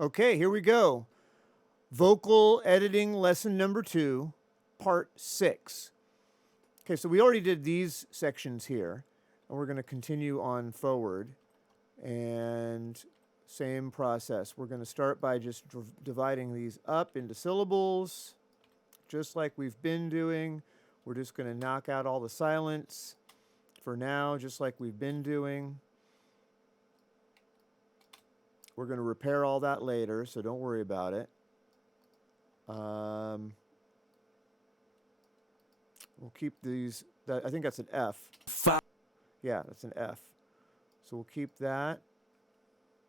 Okay, here we go. Vocal editing lesson number 2, part 6. Okay, so we already did these sections here, and we're going to continue on forward. And same process. We're going to start by just dividing these up into syllables, just like we've been doing. We're just going to knock out all the silence for now, just like we've been doing. We're going to repair all that later, so don't worry about it. We'll keep these. I think that's an F. Yeah, that's an F. So we'll keep that.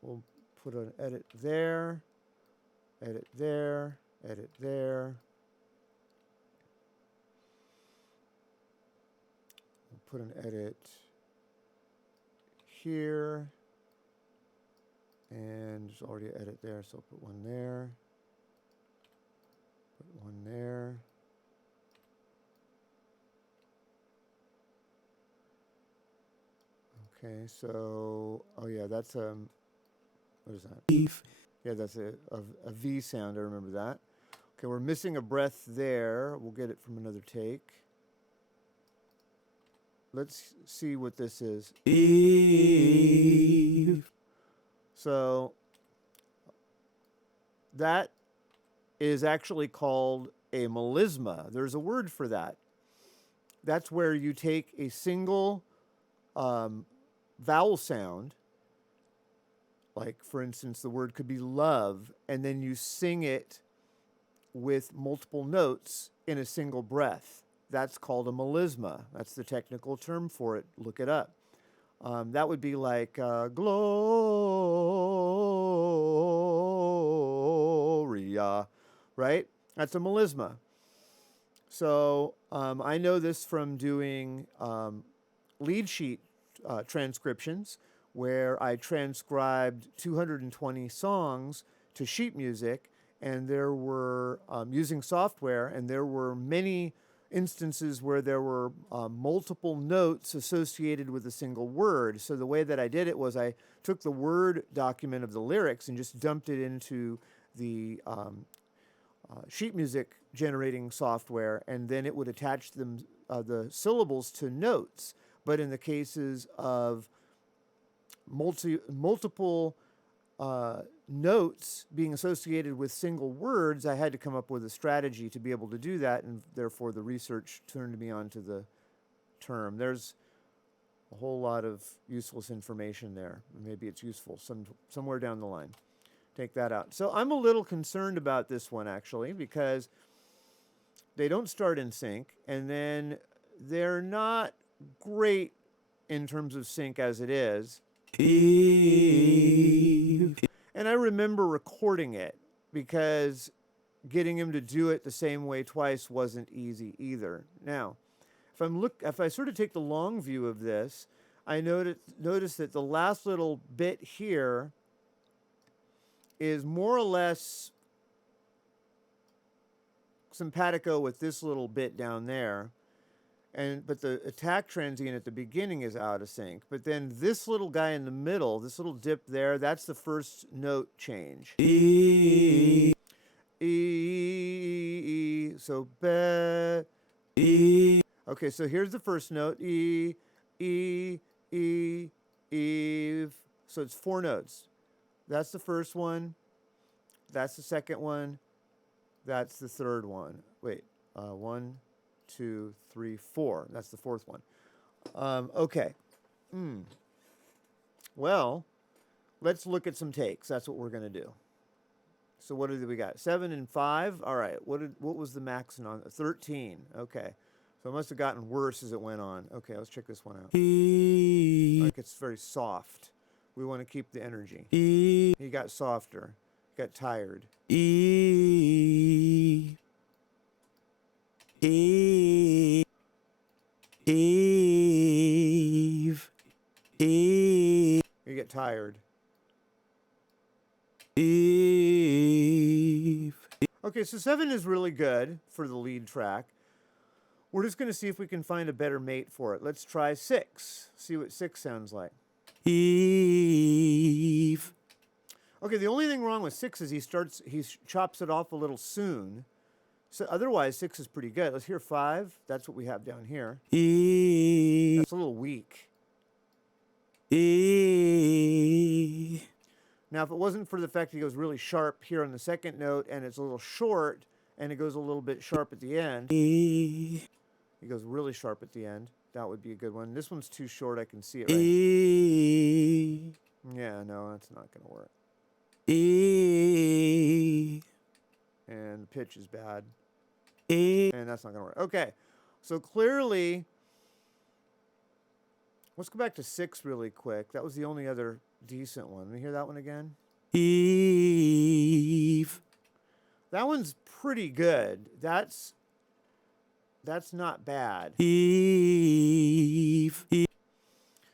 We'll put an edit there, edit there, edit there. We'll put an edit here. And there's already an edit there, so I'll put one there. Put one there. Okay, so, oh yeah, that's, what is that? Yeah, that's a V sound, I remember that. Okay, we're missing a breath there. We'll get it from another take. Let's see what this is. Eve. So, that is actually called a melisma. There's a word for that. That's where you take a single vowel sound, like for instance, the word could be love, and then you sing it with multiple notes in a single breath. That's called a melisma. That's the technical term for it. Look it up. That would be like Gloria, right? That's a melisma. So I know this from doing lead sheet transcriptions where I transcribed 220 songs to sheet music, and there were using software, and there were many instances where there were multiple notes associated with a single word. So the way that I did it was I took the Word document of the lyrics and just dumped it into the sheet music generating software, and then it would attach them the syllables to notes. But in the cases of multiple notes being associated with single words, I had to come up with a strategy to be able to do that, and therefore the research turned me on to the term. There's a whole lot of useless information there. Maybe it's useful somewhere down the line. Take that out. So I'm a little concerned about this one actually, because they don't start in sync, and then they're not great in terms of sync as it is. Eve. And I remember recording it because getting him to do it the same way twice wasn't easy either. Now, if I sort of take the long view of this, I notice that the last little bit here is more or less simpatico with this little bit down there. But the attack transient at the beginning is out of sync. But then this little guy in the middle, this little dip there, that's the first note change. E. E. So be. E. Okay, so here's the first note. E. E. E. Eve. So it's 4 notes. That's the first one. That's the second one. That's the third one. Wait, 1, 2, 3, 4. That's the fourth one. Okay. Well, let's look at some takes. That's what we're going to do. So what did we got? 7 and 5. All right. What was the max on 13? Okay. So it must have gotten worse as it went on. Okay, let's check this one out. Like it's very soft. We want to keep the energy. He got softer. He got tired. Eve. Eve. Eve. Eve. You get tired. Eve. Okay, so 7 is really good for the lead track. We're just going to see if we can find a better mate for it. Let's try 6. See what 6 sounds like. Eve. Okay, the only thing wrong with 6 is he chops it off a little soon. So otherwise, 6 is pretty good. Let's hear 5. That's what we have down here. E. That's a little weak. E. Now, if it wasn't for the fact that he goes really sharp here on the second note, and it's a little short, and it goes a little bit sharp at the end, E. he goes really sharp at the end. That would be a good one. This one's too short. I can see it right. E. Yeah, no, that's not going to work. E. And the pitch is bad. E. And that's not going to work. Okay, so clearly, let's go back to 6 really quick. That was the only other decent one. Let me hear that one again. Eve. That one's pretty good. That's not bad. Eve.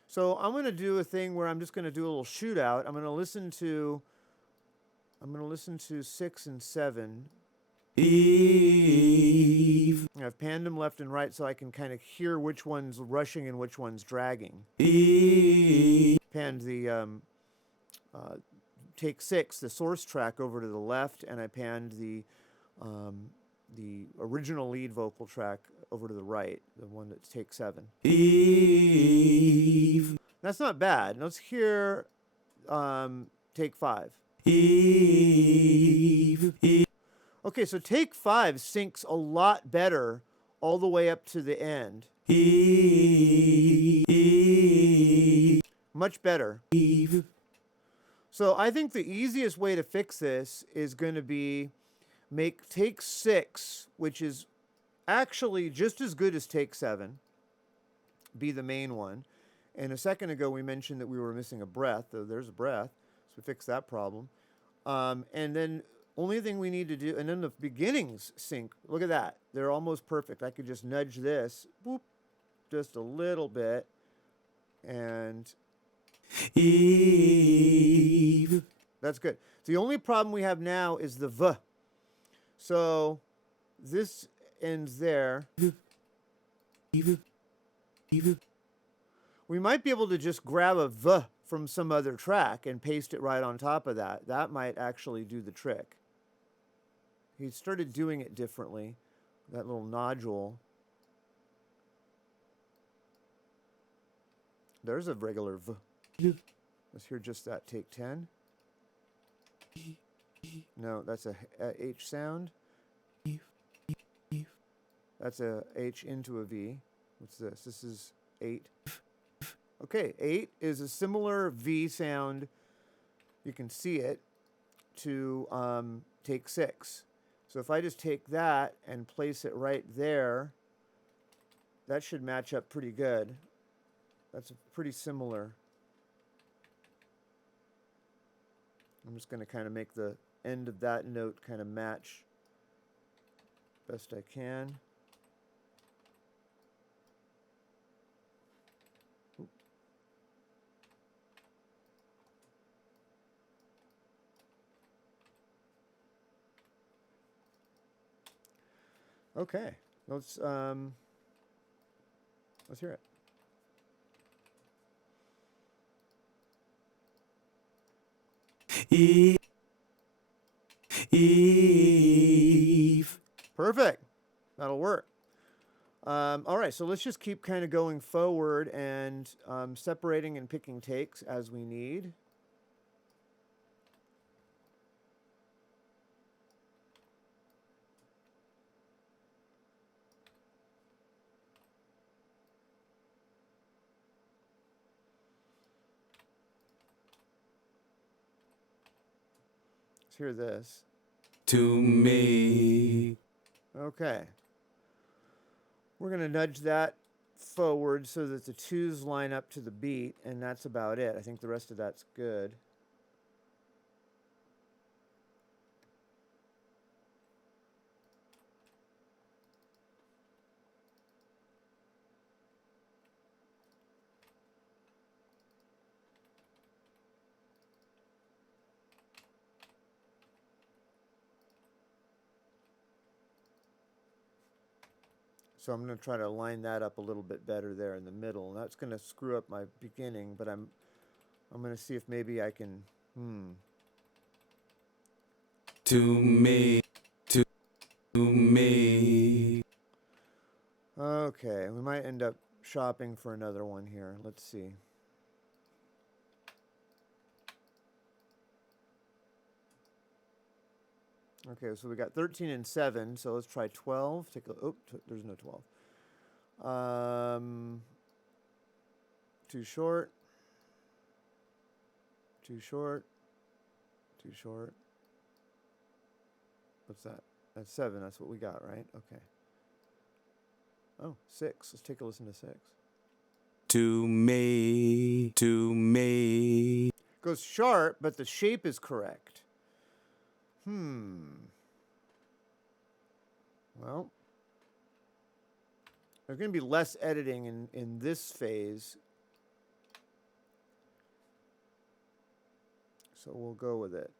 So I'm going to do a thing where I'm just going to do a little shootout. I'm going to listen to 6 and 7. Eve. I've panned them left and right so I can kind of hear which one's rushing and which one's dragging. Eve. Panned the take 6, the source track, over to the left, and I panned the original lead vocal track over to the right, the one that's take 7. Eve. That's not bad. Let's hear take 5. Eve. Okay, so take 5 syncs a lot better all the way up to the end. Eve. Much better. Eve. So I think the easiest way to fix this is going to be make take 6, which is actually just as good as take 7, be the main one. And a second ago we mentioned that we were missing a breath. So there's a breath. So we fix that problem. And then only thing we need to do, and then the beginnings sync. Look at that. They're almost perfect. I could just nudge this, boop, just a little bit. And Eve. that's good. The only problem we have now is the V. So this ends there. Eve. Eve. We might be able to just grab a V from some other track and paste it right on top of that. That might actually do the trick. He started doing it differently. That little nodule. There's a regular V. Let's hear just that. Take 10. No, that's a H sound. That's a H into a V. What's this? This is 8. Okay, 8 is a similar V sound. You can see it to take 6. So if I just take that and place it right there, that should match up pretty good. That's pretty similar. I'm just going to kind of make the end of that note kind of match best I can. Okay, let's hear it. Eve. Perfect. That'll work. All right, so let's just keep kind of going forward and separating and picking takes as we need. Let's hear this. To me. Okay. We're going to nudge that forward so that the 2s line up to the beat, and that's about it. I think the rest of that's good. So I'm going to try to line that up a little bit better there in the middle. And that's going to screw up my beginning, but I'm going to see if maybe I can, to me, to me. Okay, we might end up shopping for another one here. Let's see. Okay, so we got 13 and 7, so let's try 12. Take a, oh, there's no 12. Too short. Too short. Too short. What's that? That's 7. That's what we got, right? Okay. Oh, 6. Let's take a listen to 6. To me, to me. Goes sharp, but the shape is correct. Well, there's going to be less editing in this phase. So we'll go with it.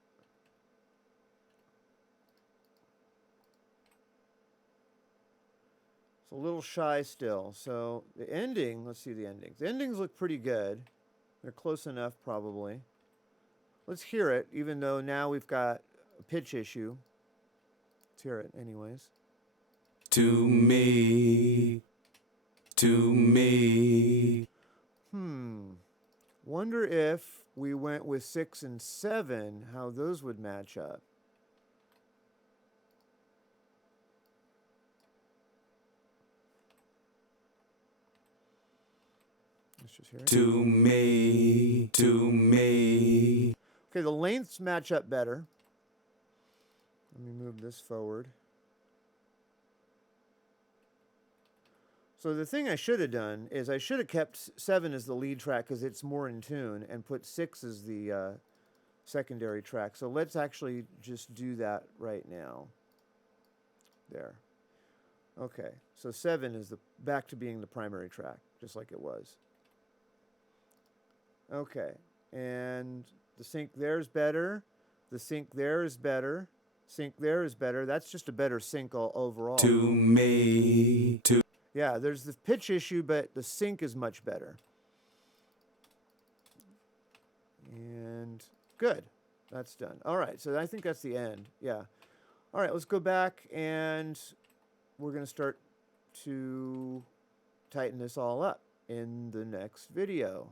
It's a little shy still. So the ending, let's see the endings. The endings look pretty good. They're close enough, probably. Let's hear it, even though now we've got a pitch issue. Let's hear it anyways. To me, to me. Wonder if we went with 6 and 7, how those would match up. Let's just hear it. To me, to me. Okay, the lengths match up better. Let me move this forward. So the thing I should have done is I should have kept 7 as the lead track because it's more in tune and put 6 as the secondary track. So let's actually just do that right now. There. Okay, so 7 is back to being the primary track, just like it was. Okay, and the sync there is better. The sync there is better. Sync there is better. That's just a better sync overall. To me, to. Yeah, there's the pitch issue, but the sync is much better. And good. That's done. All right, so I think that's the end. Yeah. All right, let's go back, and we're going to start to tighten this all up in the next video.